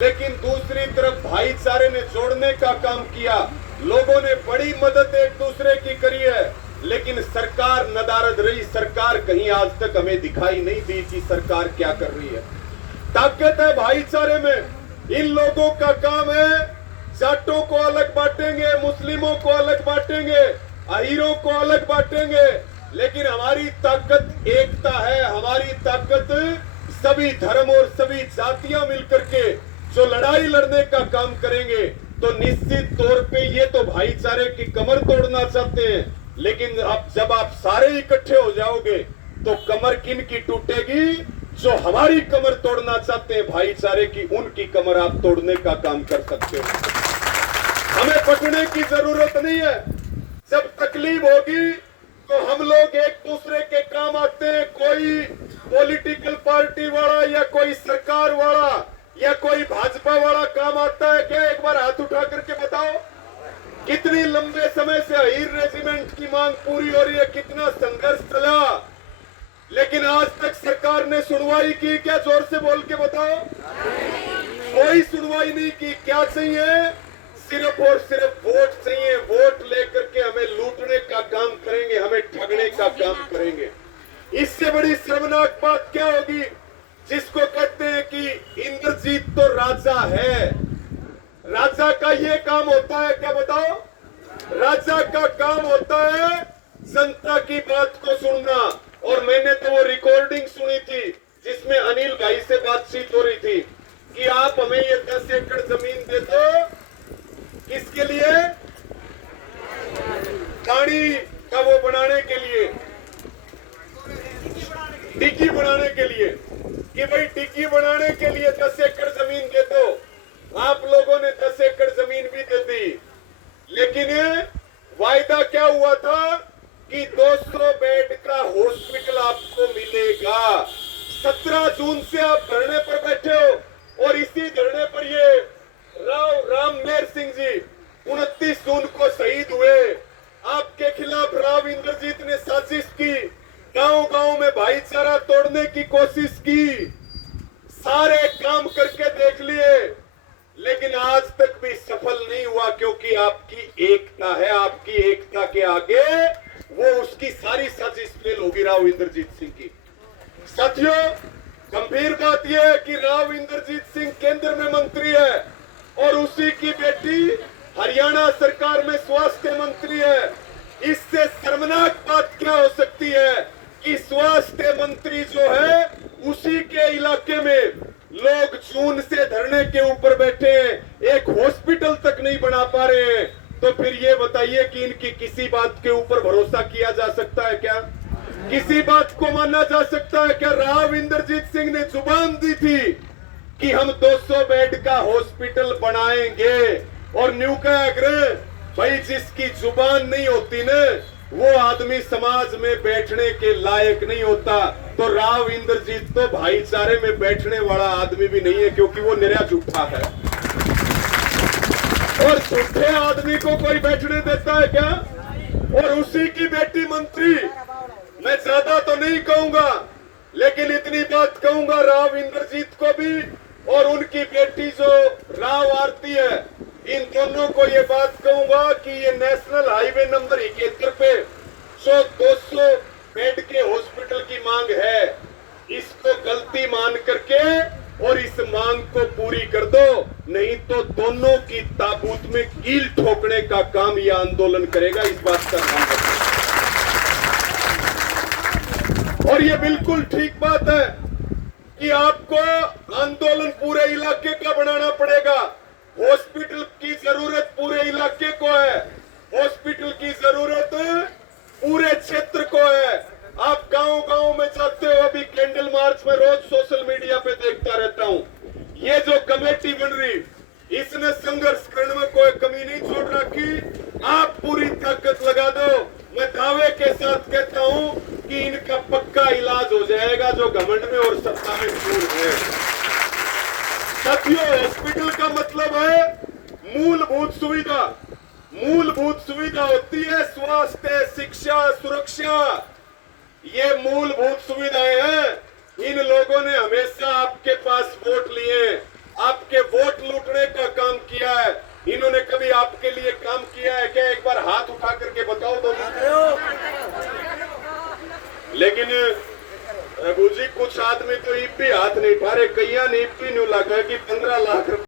लेकिन दूसरी तरफ भाईचारे ने जोड़ने का काम किया। लोगों ने बड़ी मदद एक दूसरे की करी है, लेकिन सरकार नदारद रही। सरकार कहीं आज तक हमें दिखाई नहीं दी कि सरकार क्या कर रही है। ताकत है भाईचारे में। इन लोगों का काम है जाटों को अलग बांटेंगे, मुस्लिमों को अलग बांटेंगे, अहीरों को अलग बांटेंगे, लेकिन हमारी ताकत एकता है। हमारी ताकत सभी धर्म और सभी जातियां मिलकर के जो लड़ाई लड़ने का काम करेंगे, तो निश्चित तौर पे ये तो भाईचारे की कमर तोड़ना चाहते हैं, लेकिन अब जब आप सारे इकट्ठे हो जाओगे तो कमर किन की टूटेगी? जो हमारी कमर तोड़ना चाहते हैं भाईचारे की, उनकी कमर आप तोड़ने का काम कर सकते हो। हमें पटने की जरूरत नहीं है। जब तकलीफ होगी तो हम लोग एक दूसरे के काम आते हैं। कोई पॉलिटिकल पार्टी वाला या कोई सरकार वाला या कोई भाजपा वाला काम आता है क्या? एक बार हाथ उठा करके बताओ। कितनी लंबे समय से अहीर रेजिमेंट की मांग पूरी हो रही है, कितना संघर्ष चला, लेकिन आज तक सरकार ने सुनवाई की क्या? जोर से बोल के बताओ। कोई सुनवाई नहीं की। क्या चाहिए? सिर्फ और सिर्फ वोट चाहिए। वोट लेकर के हमें लूटने का काम करेंगे, हमें ठगने का काम करेंगे। इससे बड़ी शर्मनाक बात क्या होगी? जिसको कहते हैं कि इंद्रजीत तो राजा है। राजा का ये काम होता है क्या? बताओ। राजा का काम होता है जनता की बात को सुनना। और मैंने तो वो रिकॉर्डिंग सुनी थी जिसमें अनिल भाई से बातचीत हो रही थी कि आप हमें ये 10 एकड़ जमीन दे दो। किसके लिए? पानी का वो बनाने के लिए, डिग्गी बनाने के लिए, कि भाई डिग्गी बनाने के लिए 10 एकड़ जमीन दे दो। आप लोगों ने 10 एकड़ जमीन भी दे दी, लेकिन वायदा क्या हुआ था कि 200 बेड का हॉस्पिटल आपको मिलेगा। 17 जून से आप धरने पर बैठे हो और इसी धरने पर ये राव मेहर सिंह जी 29 जून को शहीद हुए। आपके खिलाफ राव इंद्रजीत ने साजिश की, गांव-गांव में भाईचारा तोड़ने की कोशिश की, सारे काम करके देख लिए, लेकिन आज तक भी सफल नहीं हुआ, क्योंकि आपकी एकता है। आपकी एकता के आगे वो उसकी सारी साजिश फेल होगी राव इंद्रजीत सिंह की। साथियों, गंभीर बात यह है कि राव इंद्रजीत सिंह केंद्र में मंत्री है और उसी की बेटी हरियाणा सरकार में स्वास्थ्य मंत्री है। इससे शर्मनाक बात क्या हो सकती है कि स्वास्थ्य मंत्री जो है उसी के इलाके में लोग जून से धरने के ऊपर बैठे हैं, एक हॉस्पिटल तक नहीं बना पा रहे हैं। तो फिर ये बताइए कि इनकी किसी बात के ऊपर भरोसा किया जा सकता है क्या? किसी बात को माना जा सकता है क्या? राव इंद्रजीत सिंह ने जुबान दी थी कि हम 200 बेड का हॉस्पिटल बनाएंगे, और न्यू का आग्रह, भाई जिसकी जुबान नहीं होती ना, वो आदमी समाज में बैठने के लायक नहीं होता। तो राव इंद्रजीत तो भाईचारे में बैठने वाला आदमी भी नहीं है, क्योंकि वो निरा झूठा है। और झूठे आदमी को कोई बैठने देता है क्या? और उसी की बेटी मंत्री, मैं ज्यादा तो नहीं कहूंगा, लेकिन इतनी बात कहूंगा राव इंद्रजीत को भी और उनकी बेटी जो राव आरती है, इन दोनों को ये बात कहूंगा कि ये नेशनल हाईवे नंबर 71 पे जो 200 बेड के हॉस्पिटल की मांग है, इसको गलती मान करके और इस मांग को पूरी कर दो, नहीं तो दोनों की ताबूत में कील ठोकने का काम यह आंदोलन करेगा। इस बात का ध्यान रखना। और ये बिल्कुल ठीक बात है कि आपको आंदोलन पूरे इलाके का बनाना पड़ेगा। हॉस्पिटल की जरूरत पूरे इलाके को है, हॉस्पिटल की जरूरत पूरे क्षेत्र को है। आप गांव-गांव में जाते हो, अभी कैंडल मार्च में रोज सोशल मीडिया पे देखता रहता हूं। ये जो कमेटी बन रही, इसने संघर्ष करने में कोई कमी नहीं छोड़ रखी। आप पूरी ताकत लगा दो, मैं दावे के साथ कहता हूं कि इनका पक्का इलाज हो जाएगा जो घमंड में और सत्ता में चूर है। साथियों, हॉस्पिटल का मतलब है मूलभूत सुविधा। मूलभूत सुविधा होती है स्वास्थ्य, शिक्षा, सुरक्षा। ये मूलभूत सुविधाएं हैं। इन लोगों ने हमेशा आपके पास वोट लिए, आपके वोट लूटने का काम किया है। इन्होंने कभी आपके लिए काम किया है क्या? एक बार हाथ उठा करके बताओ तो। लेकिन प्रभु जी कुछ आदमी तो इब भी हाथ नहीं उठा रहे, कईया ने इब भी नहीं लगा कि 15 लाख